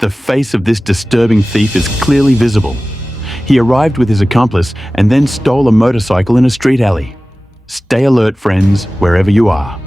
The face of this disturbing thief is clearly visible. He arrived with his accomplice and then stole a motorcycle in a street alley. Stay alert, friends, wherever you are.